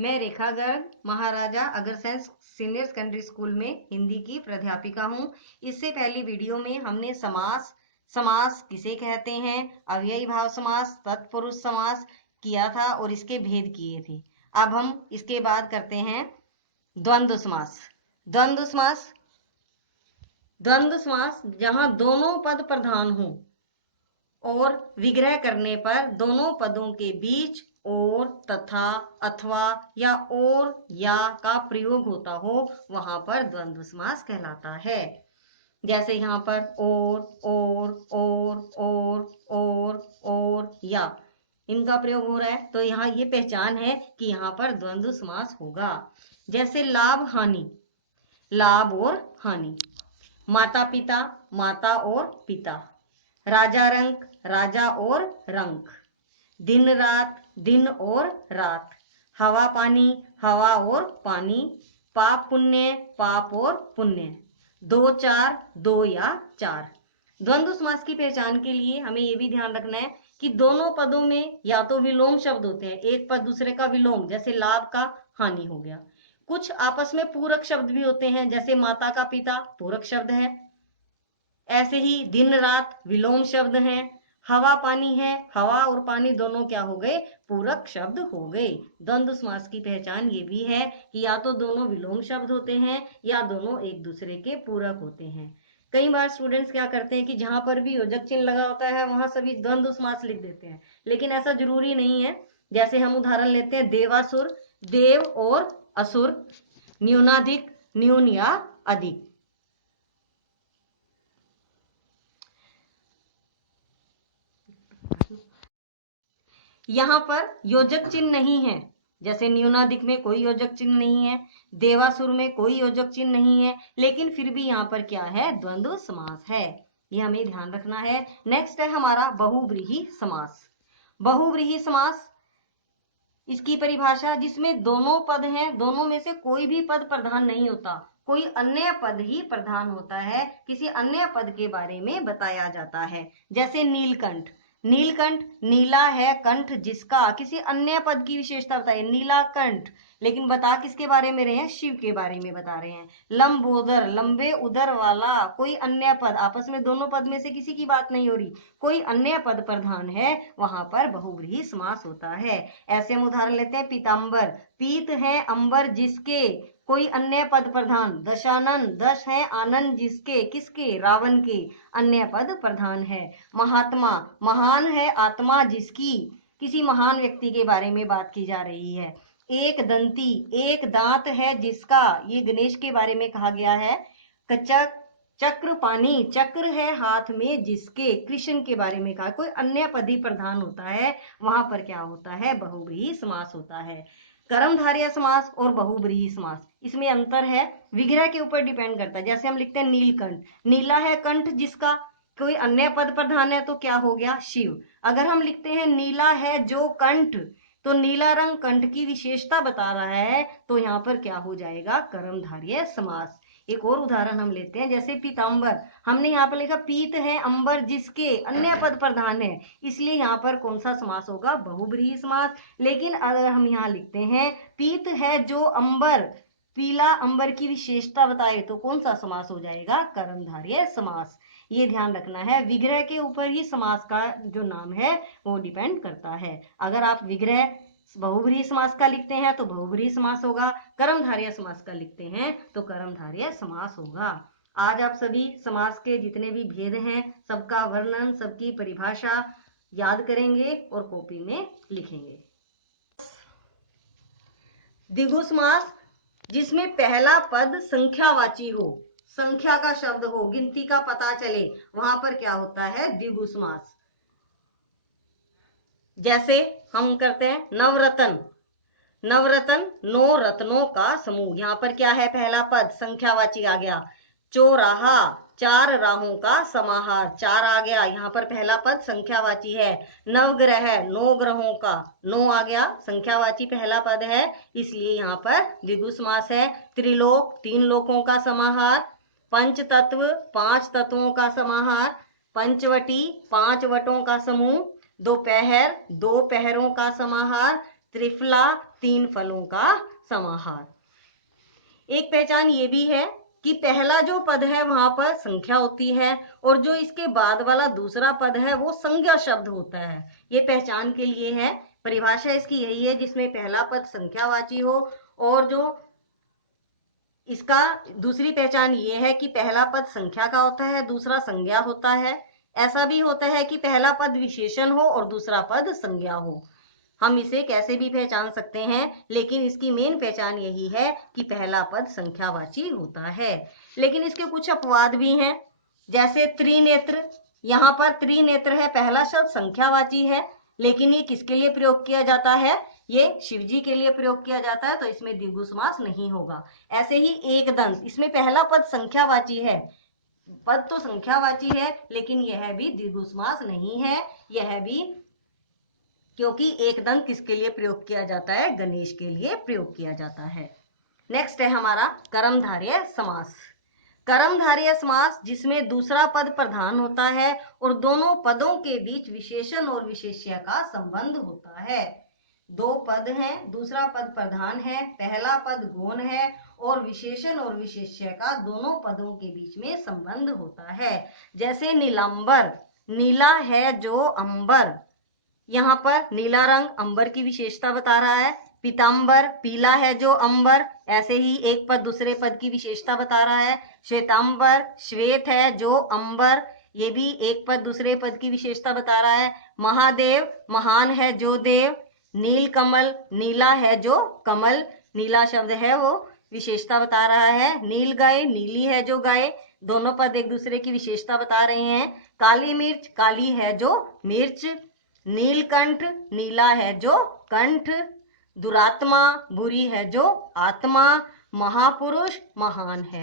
मैं रेखा Garg Maharaja Agrasen senior secondary school में हिंदी की प्राध्यापिका हूँ। इससे पहली वीडियो में हमने समास किसे कहते हैं, अव्ययी भाव समास, तत्पुरुष समास किया था और इसके भेद किए थे। अब हम इसके बाद करते हैं द्वंद्व समास। द्वंद्व समास जहां दोनों पद प्रधान हों और विग्रह करने पर दोनों पदों के बीच और, तथा, अथवा या और या का प्रयोग होता हो, वहां पर द्वंद्व समास कहलाता है। जैसे यहाँ पर और या इनका प्रयोग हो रहा है, तो यहाँ ये पहचान है कि यहाँ पर द्वंद्व समास होगा। जैसे लाभ हानि, लाभ और हानि, माता पिता, माता और पिता, राजा रंक, राजा और रंक, दिन रात, दिन और रात, हवा पानी, हवा और पानी, पाप पुण्य, पाप और पुण्य, दो चार, दो या चार। द्वंद्व समास की पहचान के लिए हमें यह भी ध्यान रखना है कि दोनों पदों में या तो विलोम शब्द होते हैं, एक पद दूसरे का विलोम, जैसे लाभ का हानि हो गया। कुछ आपस में पूरक शब्द भी होते हैं, जैसे माता का पिता पूरक शब्द है। ऐसे ही दिन रात विलोम शब्द हैं। हवा पानी है, हवा और पानी दोनों क्या हो गए, पूरक शब्द हो गए। द्वंद्व समास की पहचान ये भी है कि या तो दोनों विलोम शब्द होते हैं या दोनों एक दूसरे के पूरक होते हैं। कई बार स्टूडेंट्स क्या करते हैं कि जहां पर भी योजक चिन्ह लगा होता है वहां सभी द्वंद्व समास लिख देते हैं, लेकिन ऐसा जरूरी नहीं है। जैसे हम उदाहरण लेते हैं देवासुर, देव और असुर, न्यूनाधिक, न्यून या अधिक। यहाँ पर योजक चिन्ह नहीं है, जैसे न्यूनाधिक में कोई योजक चिन्ह नहीं है, देवासुर में कोई योजक चिन्ह नहीं है, लेकिन फिर भी यहाँ पर क्या है, द्वंद्व समास है। ये हमें ध्यान रखना है। नेक्स्ट है हमारा बहुव्रीहि समास। बहुव्रीहि समास, इसकी परिभाषा, जिसमें दोनों पद हैं, दोनों में से कोई भी पद प्रधान नहीं होता, कोई अन्य पद ही प्रधान होता है, किसी अन्य पद के बारे में बताया जाता है। जैसे नीलकंठ, नीलकंठ नीला है कंठ जिसका, किसी अन्य पद की विशेषता बताइए, नीला कंठ, लेकिन बता किसके बारे में रहे हैं, शिव के बारे में बता रहे हैं। लंबोदर, लंबे उदर वाला, कोई अन्य पद, आपस में दोनों पद में से किसी की बात नहीं हो रही, कोई अन्य पद प्रधान है, वहां पर बहुव्रीहि समास होता है। ऐसे हम उदाहरण लेते हैं पीतांबर, पीत है अंबर जिसके, कोई अन्य पद प्रधान। दशानन, दश है आनंद जिसके, किसके, रावण के, अन्य पद प्रधान है। महात्मा, महान है आत्मा जिसकी, किसी महान व्यक्ति के बारे में बात की जा रही है। एक दंती, एक दांत है जिसका, ये गणेश के बारे में कहा गया है। कचक, चक्र पानी, चक्र है हाथ में जिसके, कृष्ण के बारे में कहा। कोई अन्य पद ही प्रधान होता है, वहां पर क्या होता है, बहुव्रीहि समास होता है। कर्मधारय समास और बहुव्रीहि समास, इसमें अंतर है, विग्रह के ऊपर डिपेंड करता है। जैसे हम लिखते हैं नीलकंठ, नीला है कंठ जिसका, कोई अन्य पद प्रधान है तो क्या हो गया, शिव। अगर हम लिखते हैं नीला है जो कंठ, तो नीला रंग कंठ की विशेषता बता रहा है, तो यहाँ पर क्या हो जाएगा, कर्मधारय समास। एक और उदाहरण हम लेते हैं, जैसे पीतांबर, हमने यहाँ पर लिखा पीत है अंबर जिसके, अन्य पद प्रधान है, इसलिए यहाँ पर कौन सा समास होगा, बहुव्रीहि समास। लेकिन अगर हम यहाँ लिखते हैं पीत है जो अंबर, पीला अंबर की विशेषता बताए, तो कौन सा समास हो जाएगा, कर्मधारय समास। ये ध्यान रखना है, विग्रह के ऊपर ही समास का जो नाम है वो डिपेंड करता है। अगर आप विग्रह बहुव्रीहि समास का लिखते हैं तो बहुव्रीहि समास होगा, कर्मधारय समास का लिखते हैं तो कर्मधारय समास होगा। आज आप सभी समास के जितने भी भेद हैं, सबका वर्णन, सबकी परिभाषा याद करेंगे और कॉपी में लिखेंगे। द्विगु समास, जिसमें पहला पद संख्यावाची हो, संख्या का शब्द हो, गिनती का पता चले, वहां पर क्या होता है, द्विगु समास। जैसे हम करते हैं नवरत्न, नवरत्न 9 रत्नों का समूह, यहाँ पर क्या है, पहला पद संख्यावाची आ गया। चौराहा, 4 राहों का समाहार, 4 आ गया, यहाँ पर पहला पद संख्यावाची है। नवग्रह, 9 ग्रहों का, 9 आ गया, संख्यावाची पहला पद है, इसलिए यहाँ पर द्विगु समास है। त्रिलोक, 3 लोकों का समाहार। पंचतत्व, 5 तत्वों का समाहार। पंचवटी, 5 वटों का समूह। दोपहर, 2 पहरों का समाहार। त्रिफला, 3 फलों का समाहार। एक पहचान ये भी है कि पहला जो पद है वहां पर संख्या होती है और जो इसके बाद वाला दूसरा पद है वो संज्ञा शब्द होता है। ये पहचान के लिए है, परिभाषा इसकी यही है जिसमें पहला पद संख्यावाची हो और जो इसका दूसरी पहचान ये है कि पहला पद संख्या का होता है, दूसरा संज्ञा होता है। ऐसा भी होता है कि पहला पद विशेषण हो और दूसरा पद संज्ञा हो। हम इसे कैसे भी पहचान सकते हैं, लेकिन इसकी मेन पहचान यही है कि पहला पद संख्यावाची होता है। लेकिन इसके कुछ अपवाद भी हैं, जैसे त्रिनेत्र। यहाँ पर त्रिनेत्र है, पहला शब्द संख्यावाची है, लेकिन ये किसके लिए प्रयोग किया जाता है? ये शिव जी के लिए प्रयोग किया जाता है, तो इसमें द्विगु समास नहीं होगा। ऐसे ही एक दंत, इसमें पहला पद संख्यावाची है, पद तो संख्यावाची है लेकिन यह भी द्विगु समास नहीं है, यह भी, क्योंकि एक दंत किसके लिए प्रयोग किया जाता है? गणेश के लिए प्रयोग किया जाता है। नेक्स्ट है हमारा कर्मधारय समास। कर्मधारय समास जिसमें दूसरा पद प्रधान होता है और दोनों पदों के बीच विशेषण और विशेष्य का संबंध होता है। दो पद हैं, दूसरा पद प्रधान है, पहला पद गौण है और विशेषण और विशेष्य का दोनों पदों के बीच में संबंध होता है। जैसे नीलांबर, नीला है जो अंबर, यहाँ पर नीला रंग अंबर की विशेषता बता रहा है। पीतांबर, पीला है जो अंबर, ऐसे ही एक पद दूसरे पद की विशेषता बता रहा है। श्वेतांबर, श्वेत है जो अंबर, ये भी एक पद दूसरे पद की विशेषता बता रहा है। महादेव, महान है जो देव। नील कमल, नीला है जो कमल, नीला शब्द है वो विशेषता बता रहा है। नील गाय, नीली है जो गाय, दोनों पद एक दूसरे की विशेषता बता रहे हैं। काली मिर्च, काली है जो मिर्च। नीलकंठ, नीला है जो कंठ। दुरात्मा, बुरी है जो आत्मा। महापुरुष, महान है।